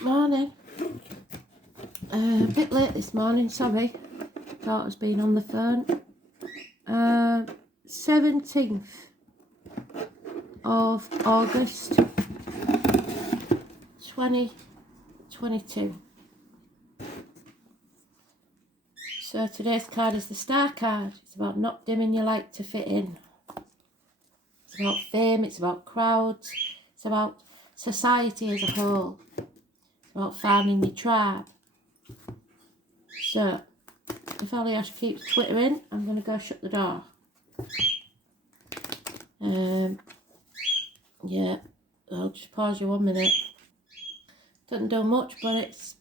Morning. A bit late this morning, sorry. Daughter's been on the phone. 17th of August 2022. So today's card is the Star card. It's about not dimming your light to fit in. It's about fame, it's about crowds, it's about society as a whole. It's about finding your tribe. So, if Aliash keeps twittering, I'm going to go shut the door. Yeah, I'll just pause you 1 minute. Doesn't do much, but it's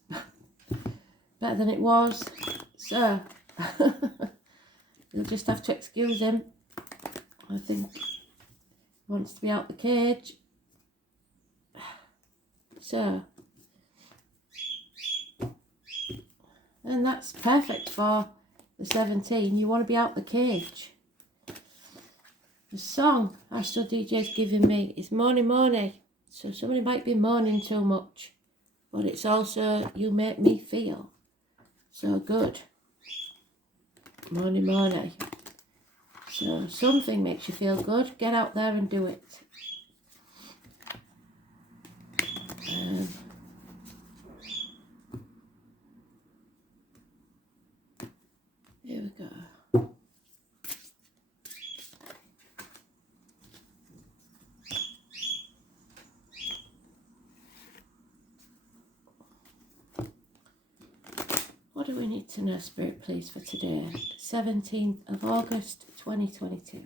better than it was. So, you'll just have to excuse him. I think he wants to be out the cage. So, and that's perfect for the 17. You want to be out the cage. The song Astro DJ's giving me is Money Money. So somebody might be moaning too much, but it's also You Make Me Feel So Good. Money Money. So something makes you feel good. Get out there and do it. Here we go. What do we need to know, Spirit, please, for today? 17th of August, 2022.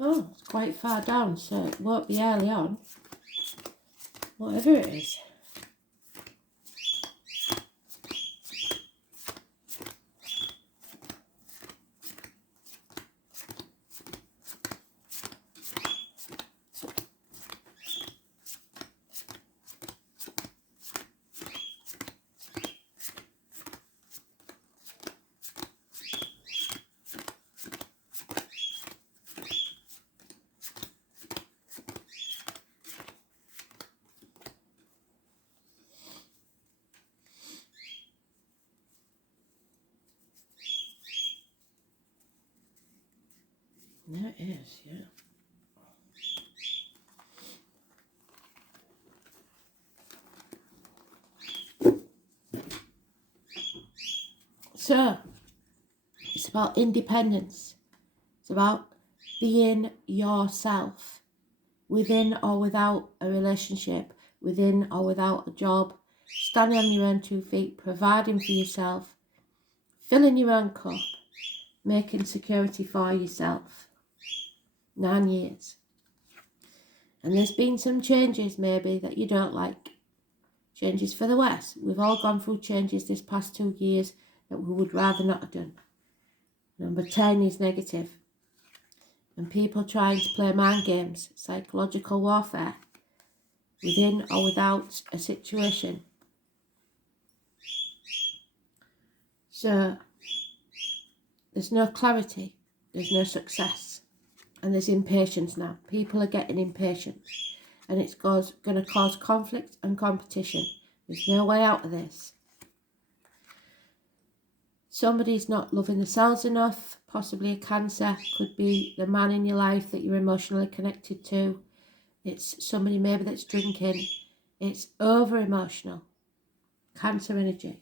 Oh, it's quite far down, so it won't be early on. Whatever it is. There it is, yeah. So, it's about independence. It's about being yourself, within or without a relationship, within or without a job, standing on your own 2 feet, providing for yourself, filling your own cup, making security for yourself. 9 years. And there's been some changes maybe that you don't like. Changes for the West. We've all gone through changes this past 2 years that we would rather not have done. Number 10 is negative. And people trying to play mind games, psychological warfare, within or without a situation. So, there's no clarity, there's no success, and there's impatience now. People are getting impatient, and it's going to cause conflict and competition. There's no way out of this. Somebody's not loving themselves enough, possibly a Cancer, could be the man in your life that you're emotionally connected to. It's somebody maybe that's drinking. It's over-emotional. Cancer energy.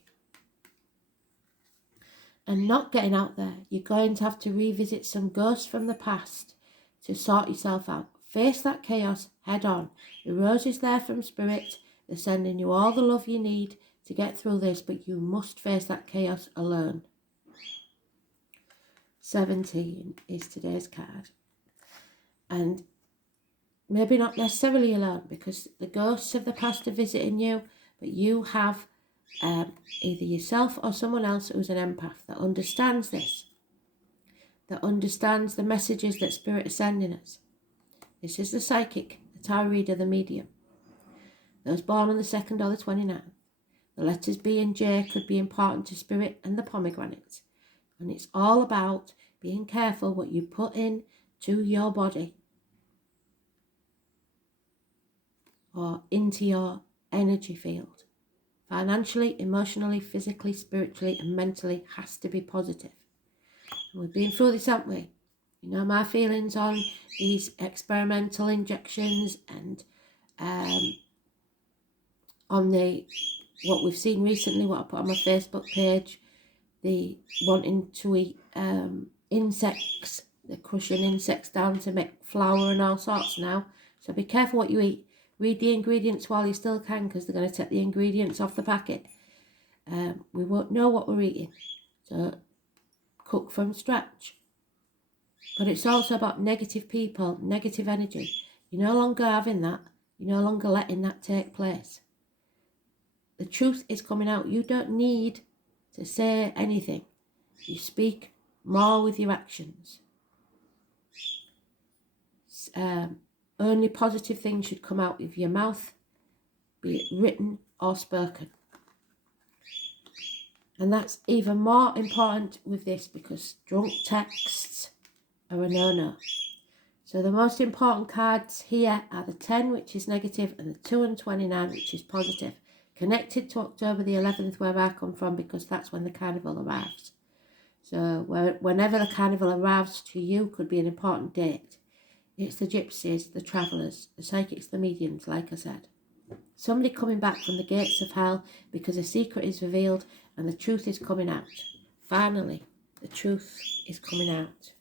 And not getting out there. You're going to have to revisit some ghosts from the past to sort yourself out. Face that chaos head on. The rose is there from Spirit. They're sending you all the love you need to get through this, but you must face that chaos alone. 17 is today's card. And maybe not necessarily alone, because the ghosts of the past are visiting you, but you have either yourself or someone else who's an empath that understands this, that understands the messages that Spirit is sending us. This is the psychic, the tarot reader, the medium. Those born on the 2nd or the 29th. The letters B and J could be important to Spirit and the pomegranate. And it's all about being careful what you put in to your body or into your energy field. Financially, emotionally, physically, spiritually and mentally has to be positive. And we've been through this, haven't we? You know my feelings on these experimental injections and on what we've seen recently, what I put on my Facebook page, the wanting to eat insects. They're crushing insects down to make flour and all sorts now. So be careful what you eat. Read the ingredients while you still can, because they're going to take the ingredients off the packet. We won't know what we're eating. So cook from scratch. But it's also about negative people, negative energy. You're no longer having that. You're no longer letting that take place. The truth is coming out. You don't need to say anything. You speak more with your actions. Only positive things should come out of your mouth, be it written or spoken. And that's even more important with this because drunk texts are a no-no. So the most important cards here are the 10, which is negative, and the 2 and 29, which is positive. Connected to October the 11th, where I come from, because that's when the carnival arrives. So whenever the carnival arrives to you could be an important date. It's the gypsies, the travellers, the psychics, the mediums, like I said. Somebody coming back from the gates of hell because a secret is revealed and the truth is coming out. Finally, the truth is coming out.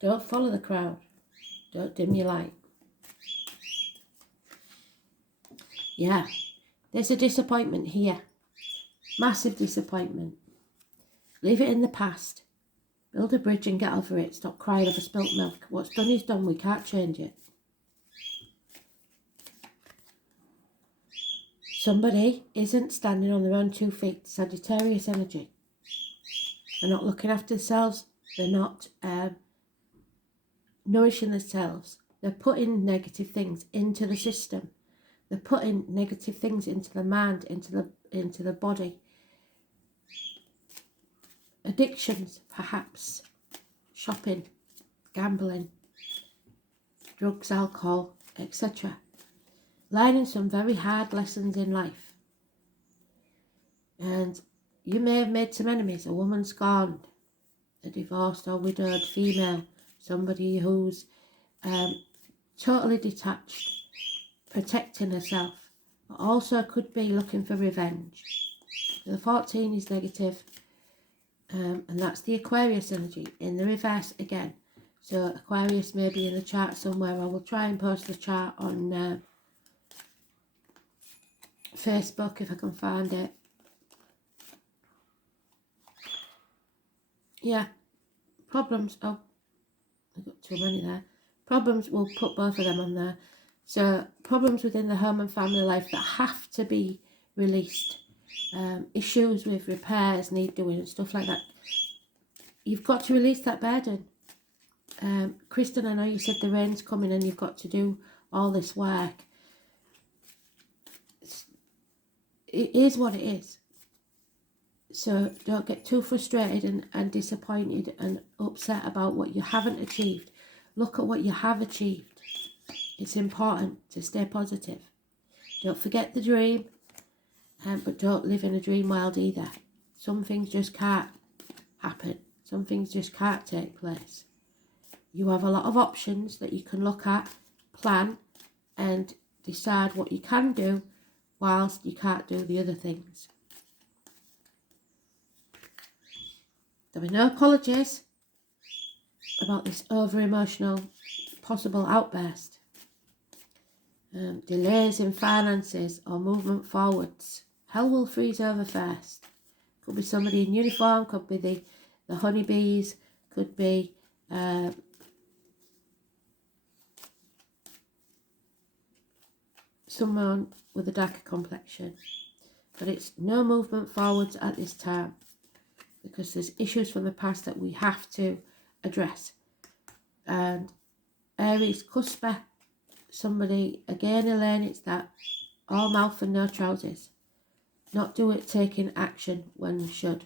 Don't follow the crowd. Don't dim your light. Yeah, there's a disappointment here. Massive disappointment. Leave it in the past. Build a bridge and get over it. Stop crying over spilt milk. What's done is done. We can't change it. Somebody isn't standing on their own 2 feet. Sagittarius energy. They're not looking after themselves. They're not nourishing themselves. They're putting negative things into the system. They're putting negative things into the mind, into the body. Addictions, perhaps. Shopping, gambling, drugs, alcohol, etc. Learning some very hard lessons in life. And you may have made some enemies. A woman scorned, a divorced or widowed female, somebody who's totally detached, protecting herself, but also could be looking for revenge. The 14 is negative, and that's the Aquarius energy in the reverse again. So Aquarius may be in the chart somewhere. I will try and post the chart on Facebook if I can find it. Yeah, problems. Oh, I got too many there. Problems, we'll put both of them on there. So problems within the home and family life that have to be released. Issues with repairs need doing and stuff like that. You've got to release that burden. Kristen, I know you said the rain's coming and you've got to do all this work. It is what it is. So don't get too frustrated and disappointed and upset about what you haven't achieved. Look at what you have achieved. It's important to stay positive. Don't forget the dream, but don't live in a dream world either. Some things just can't happen. Some things just can't take place. You have a lot of options that you can look at, plan, and decide what you can do whilst you can't do the other things. There were no apologies about this over-emotional possible outburst. delays in finances or movement forwards. Hell will freeze over first. Could be somebody in uniform, could be the honeybees, could be someone with a darker complexion. But it's no movement forwards at this time, because there's issues from the past that we have to address. And Aries, cusper, somebody, again Elaine, it's that all mouth and no trousers. Not do it taking action when we should.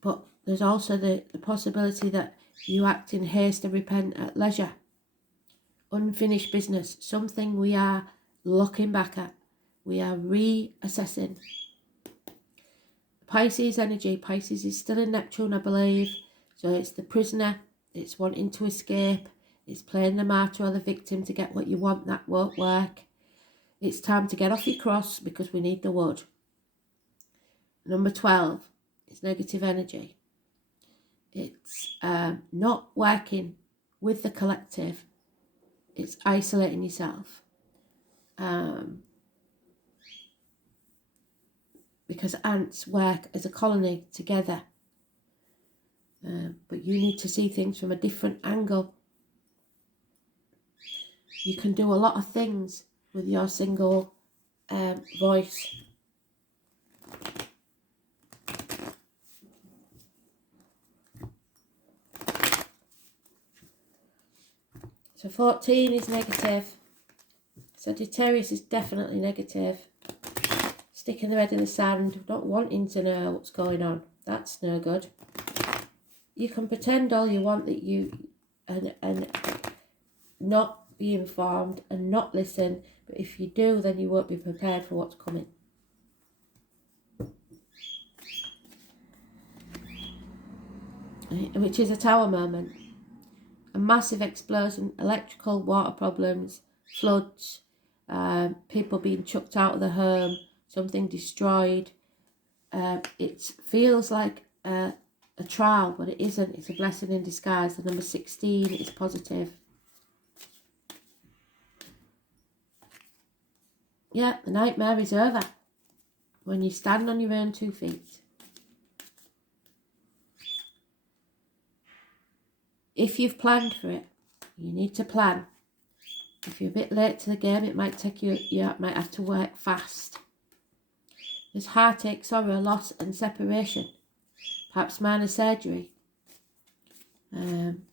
But there's also the possibility that you act in haste and repent at leisure. Unfinished business, something we are looking back at. We are reassessing. Pisces energy. Pisces is still in Neptune, I believe. So it's the prisoner. It's wanting to escape. It's playing the martyr or the victim to get what you want. That won't work. It's time to get off your cross because we need the wood. Number 12 is negative energy. It's not working with the collective. It's isolating yourself. Because ants work as a colony together. But you need to see things from a different angle. You can do a lot of things with your single voice. So 14 is negative. Sagittarius is definitely negative. Sticking their head in the sand, not wanting to know what's going on. That's no good. You can pretend all you want that you and not be informed and not listen, but if you do, then you won't be prepared for what's coming. Which is a tower moment. A massive explosion, electrical, water problems, floods, people being chucked out of the home, something destroyed. It feels like a trial, but it isn't. It's a blessing in disguise. The number 16 is positive. Yeah, the nightmare is over when you stand on your own 2 feet. If you've planned for it, you need to plan. If you're a bit late to the game, it might take you might have to work fast. There's heartache, sorrow, loss and separation. Perhaps minor surgery.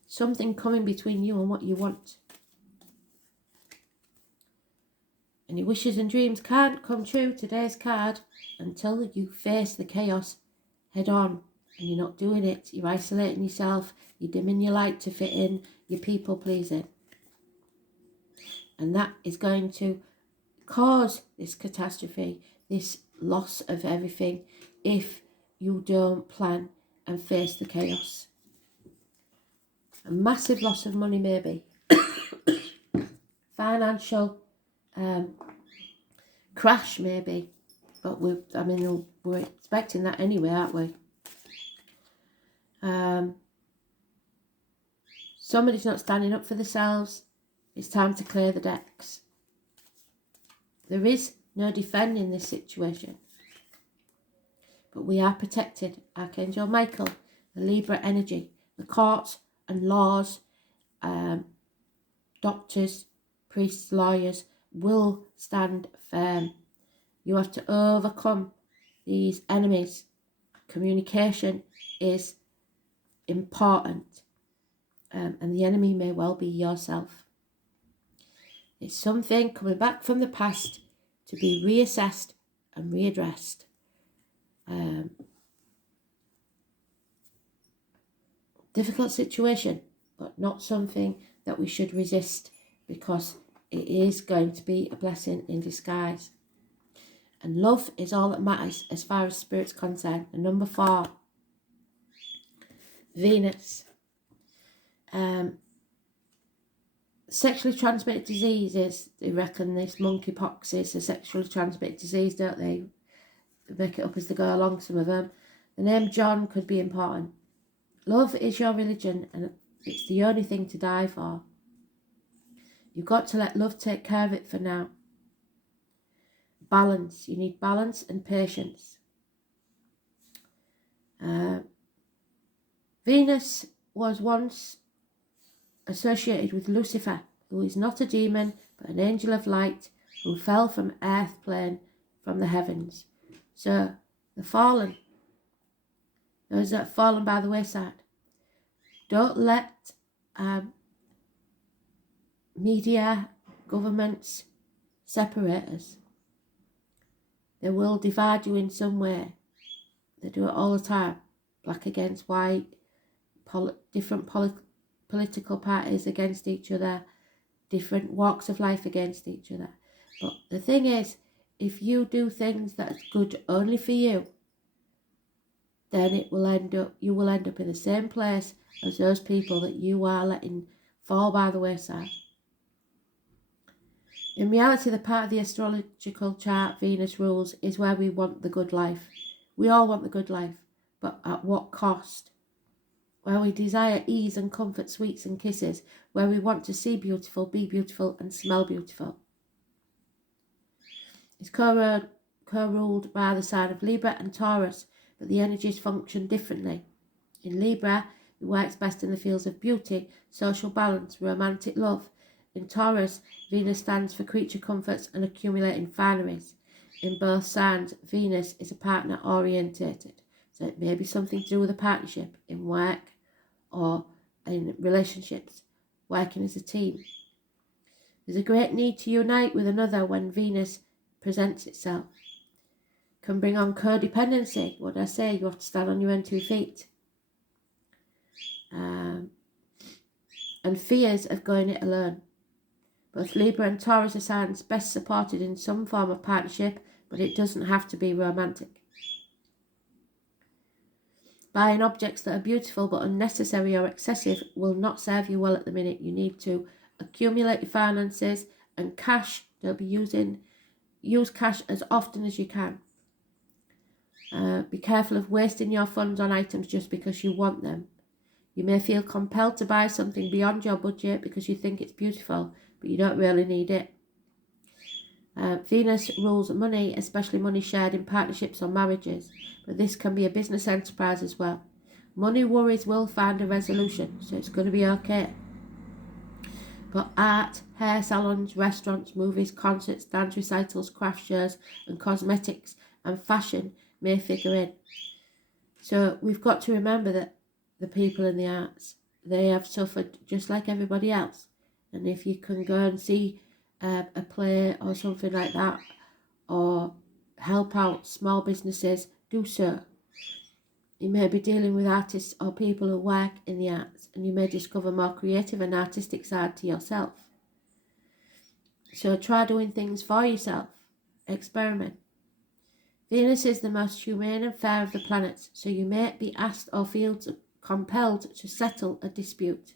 Something coming between you and what you want. And your wishes and dreams can't come true, today's card, until you face the chaos head on. And you're not doing it. You're isolating yourself. You're dimming your light to fit in. You're people pleasing. And that is going to cause this catastrophe, this loss of everything, if you don't plan and face the chaos. A massive loss of money maybe. Financial crash maybe. But we're expecting that anyway, aren't we? Somebody's not standing up for themselves. It's time to clear the decks. There is no defending this situation. But we are protected. Archangel Michael, the Libra energy, the courts and laws, doctors, priests, lawyers will stand firm. You have to overcome these enemies. Communication is important. And the enemy may well be yourself. It's something coming back from the past to be reassessed and readdressed. Difficult situation, but not something that we should resist, because it is going to be a blessing in disguise. And love is all that matters as far as spirit's concerned. And number 4, Venus. Sexually transmitted diseases, they reckon this monkeypox is a sexually transmitted disease, don't they? They make it up as they go along, some of them. The name John could be important. Love is your religion, and it's the only thing to die for. You've got to let love take care of it for now. Balance. You need balance and patience. Venus was once associated with Lucifer, who is not a demon, but an angel of light, who fell from earth plane from the heavens. So, the fallen, those that have fallen by the wayside, don't let media, governments separate us. They will divide you in some way. They do it all the time. Black against white, different political parties against each other, different walks of life against each other. But the thing is, if you do things that's good only for you, then you will end up in the same place as those people that you are letting fall by the wayside. In reality, the part of the astrological chart Venus rules is where we want the good life. We all want the good life, but at what cost? Where we desire ease and comfort, sweets and kisses, where we want to see beautiful, be beautiful and smell beautiful. It's co-ruled by the sign of Libra and Taurus, but the energies function differently. In Libra, it works best in the fields of beauty, social balance, romantic love. In Taurus, Venus stands for creature comforts and accumulating fineries. In both signs, Venus is a partner orientated, so it may be something to do with a partnership in work or in relationships, working as a team. There's a great need to unite with another when Venus presents itself. Can bring on codependency. What did I say? You have to stand on your own 2 feet. And fears of going it alone. Both Libra and Taurus are signs best supported in some form of partnership, but it doesn't have to be romantic. Buying objects that are beautiful but unnecessary or excessive will not serve you well at the minute. You need to accumulate your finances and cash. They'll be use cash as often as you can. Be careful of wasting your funds on items just because you want them. You may feel compelled to buy something beyond your budget because you think it's beautiful, but you don't really need it. Venus rules money, especially money shared in partnerships or marriages, but this can be a business enterprise as well. Money worries will find a resolution, so it's going to be okay. But art, hair salons, restaurants, movies, concerts, dance recitals, craft shows and cosmetics and fashion may figure in. So we've got to remember that the people in the arts, they have suffered just like everybody else. And if you can go and see a play or something like that, or help out small businesses, do so. You may be dealing with artists or people who work in the arts, and you may discover more creative and artistic side to yourself. So try doing things for yourself. Experiment. Venus is the most humane and fair of the planets, so you may be asked or feel compelled to settle a dispute.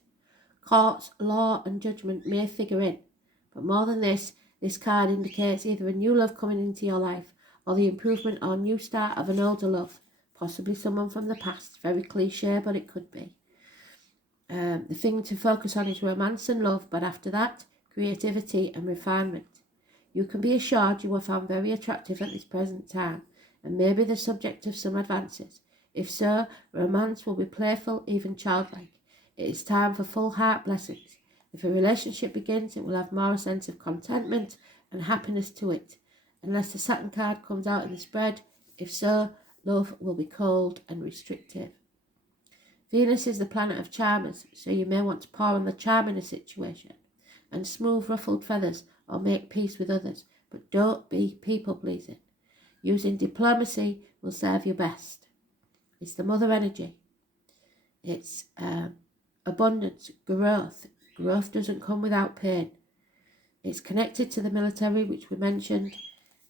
Courts, law and judgment may figure in, but more than this card indicates either a new love coming into your life or the improvement or new start of an older love, possibly someone from the past. Very cliche, but it could be. The thing to focus on is romance and love, but after that, creativity and refinement. You can be assured you are found very attractive at this present time, and may be the subject of some advances. If so, romance will be playful, even childlike. It is time for full heart blessings. If a relationship begins, it will have more a sense of contentment and happiness to it, unless the Saturn card comes out in the spread. If so, love will be cold and restrictive. Venus is the planet of charmers, so you may want to pour on the charm in a situation and smooth ruffled feathers or make peace with others, but don't be people-pleasing. Using diplomacy will serve you best. It's the mother energy. It's abundance, growth. Growth doesn't come without pain. It's connected to the military, which we mentioned,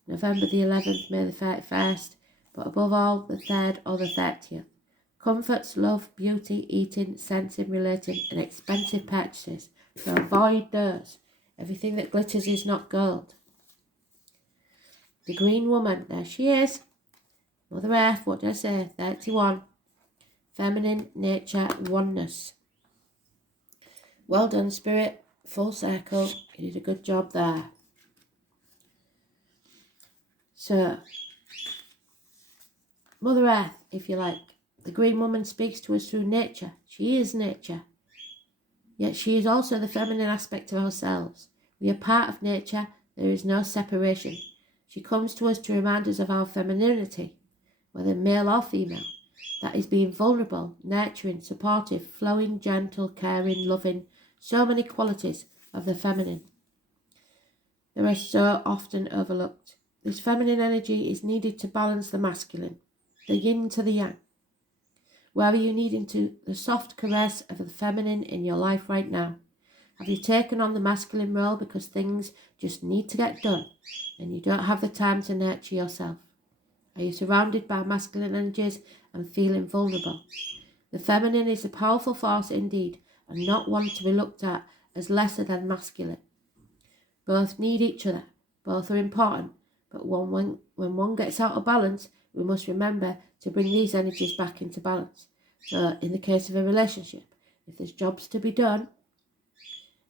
November the 11th, May the 31st, but above all, the 3rd or the 30th. Comforts, love, beauty, eating, sensing, relating, and expensive purchases. So avoid those. Everything that glitters is not gold. The Green Woman, there she is. Mother Earth, what did I say? 31. Feminine, nature, oneness. Well done, Spirit. full circle. You did a good job there. So, Mother Earth, if you like. The Green Woman speaks to us through nature. She is nature. Yet she is also the feminine aspect of ourselves. We are part of nature. There is no separation. She comes to us to remind us of our femininity, whether male or female. That is being vulnerable, nurturing, supportive, flowing, gentle, caring, loving. So many qualities of the feminine. They are so often overlooked. This feminine energy is needed to balance the masculine, the yin to the yang. Where are you needing to the soft caress of the feminine in your life right now? Have you taken on the masculine role because things just need to get done and you don't have the time to nurture yourself? Are you surrounded by masculine energies and feeling vulnerable? The feminine is a powerful force indeed, and not one to be looked at as lesser than masculine. Both need each other. Both are important. But when one gets out of balance, we must remember to bring these energies back into balance. So in the case of a relationship, if there's jobs to be done,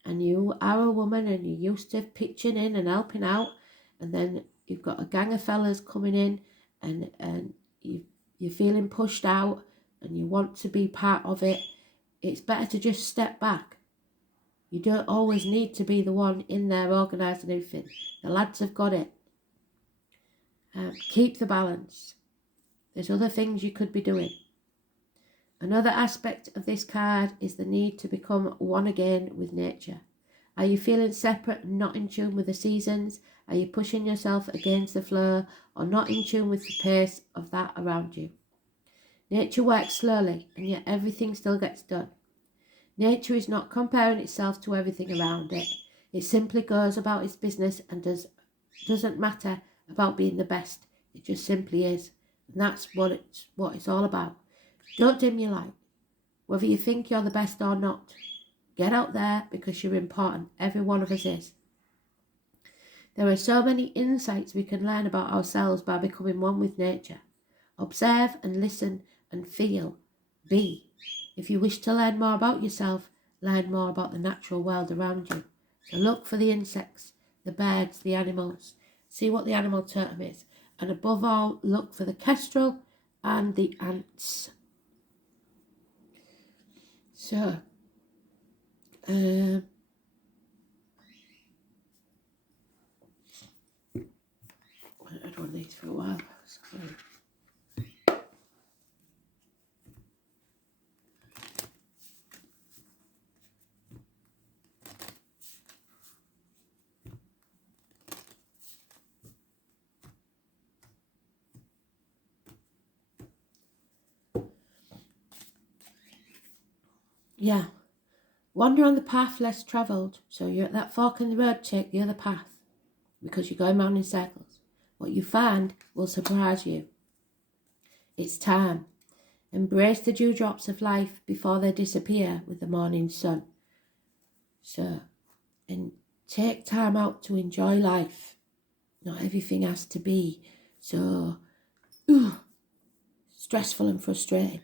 and you are a woman and you're used to pitching in and helping out, and then you've got a gang of fellas coming in and you're feeling pushed out and you want to be part of it, it's better to just step back. You don't always need to be the one in there organising everything. The lads have got it. Keep the balance. There's other things you could be doing. Another aspect of this card is the need to become one again with nature. Are you feeling separate and not in tune with the seasons? Are you pushing yourself against the flow or not in tune with the pace of that around you? Nature works slowly and yet everything still gets done. Nature is not comparing itself to everything around it. It simply goes about its business and doesn't matter about being the best. It just simply is. And that's what it's all about. Don't dim your light. Whether you think you're the best or not, get out there because you're important. Every one of us is. There are so many insights we can learn about ourselves by becoming one with nature. Observe and listen and feel. Be. If you wish to learn more about yourself, learn more about the natural world around you. So look for the insects, the birds, the animals. See what the animal totem is. And above all, look for the kestrel and the ants. So, I've had one of these for a while. Sorry. Yeah. Wander on the path less travelled. So you're at that fork in the road, take the other path. Because you're going round in circles. What you find will surprise you. It's time. Embrace the dewdrops of life before they disappear with the morning sun. So, and take time out to enjoy life. Not everything has to be so stressful and frustrating.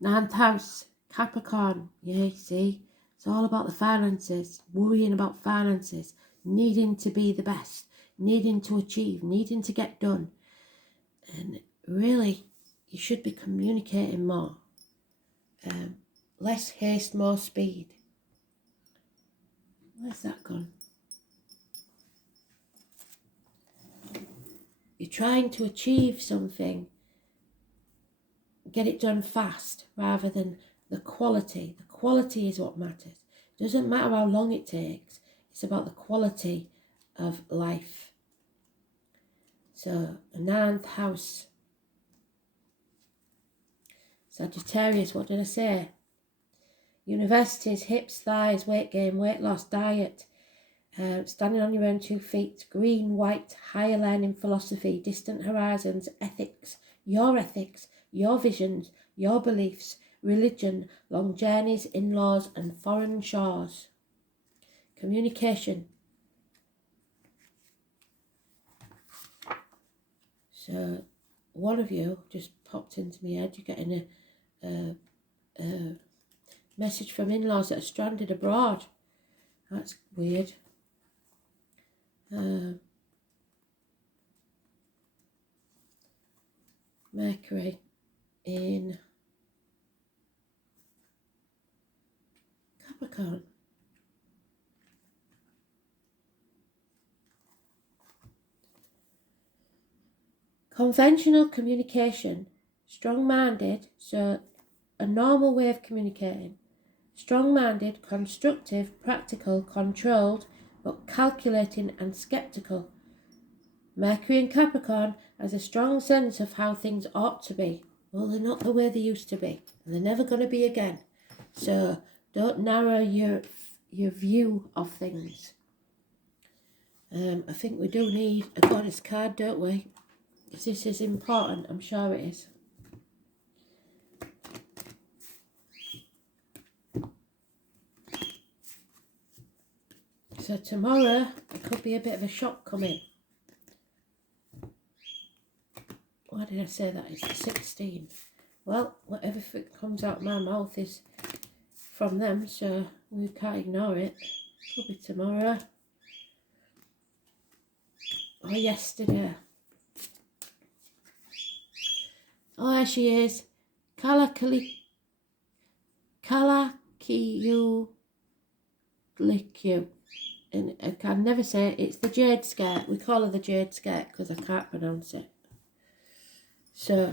Ninth house, Capricorn. Yeah, see, it's all about the finances, worrying about finances, needing to be the best, needing to achieve, needing to get done. And really, you should be communicating more. Less haste, more speed. Where's that gone? You're trying to achieve something. Get it done fast rather than the quality. The quality is what matters. It doesn't matter how long it takes. It's about the quality of life. So, the ninth house. Sagittarius, what did I say? Universities, hips, thighs, weight gain, weight loss, diet, standing on your own 2 feet, green, white, higher learning philosophy, distant horizons, ethics, your visions, your beliefs, religion, long journeys, in-laws and foreign shores. Communication. So one of you just popped into my head. You're getting a message from in-laws that are stranded abroad. That's weird. Mercury in Capricorn. Conventional communication, strong-minded, so a normal way of communicating. Strong-minded, constructive, practical, controlled, but calculating and sceptical. Mercury in Capricorn has a strong sense of how things ought to be. Well, they're not the way they used to be, and they're never going to be again. So don't narrow your view of things. I think we do need a goddess card, don't we? Because this is important, I'm sure it is. So tomorrow, there could be a bit of a shock coming. Why did I say that? It's the 16th. Well, whatever comes out of my mouth is from them, so we can't ignore it. Could be tomorrow. Or yesterday. Oh, there she is. Kalakiyu Likyu. And I can never say it. It's the Jade Skirt. We call her the Jade Skirt because I can't pronounce it. So,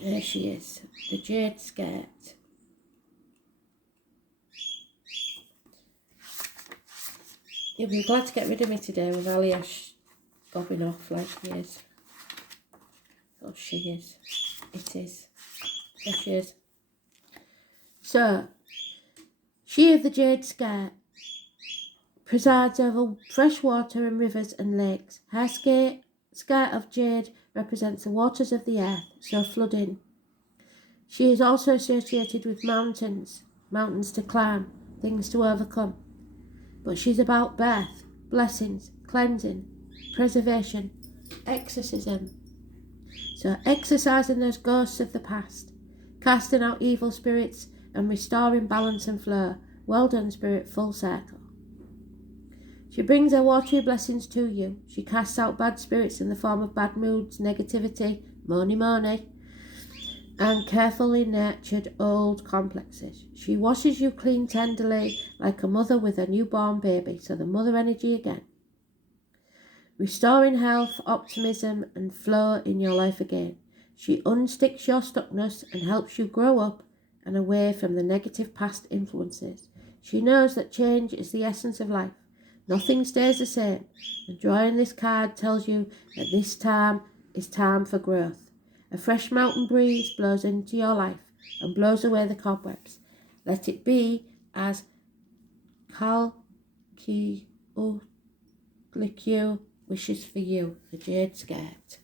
there she is. The Jade Skirt. You'll be glad to get rid of me today with Aliash gobbing off like he is. Oh, she is. It is. There she is. So, she of the Jade Skirt presides over fresh water and rivers and lakes. Her skirt of jade represents the waters of the earth, so flooding. She is also associated with mountains to climb, things to overcome. But she's about birth, blessings, cleansing, preservation, exorcism. So exorcising those ghosts of the past, casting out evil spirits and restoring balance and flow. Well done, Spirit, full circle. She brings her watery blessings to you. She casts out bad spirits in the form of bad moods, negativity, money, and carefully nurtured old complexes. She washes you clean tenderly like a mother with a newborn baby, so the mother energy again. Restoring health, optimism, and flow in your life again. She unsticks your stuckness and helps you grow up and away from the negative past influences. She knows that change is the essence of life. Nothing stays the same. And drawing this card tells you that this time is time for growth. A fresh mountain breeze blows into your life and blows away the cobwebs. Let it be as Kalki Uklikyu wishes for you, the Jade Skirt.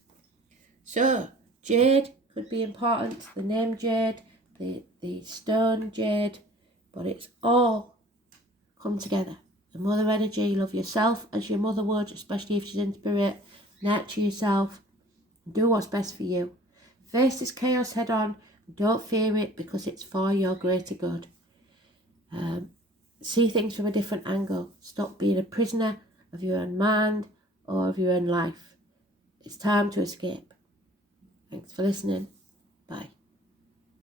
So, jade could be important, the name jade, the stone jade, but it's all come together. The mother energy, love yourself as your mother would, especially if she's in spirit. Nurture yourself, do what's best for you. Face this chaos head on, don't fear it because it's for your greater good. See things from a different angle. Stop being a prisoner of your own mind or of your own life. It's time to escape. Thanks for listening.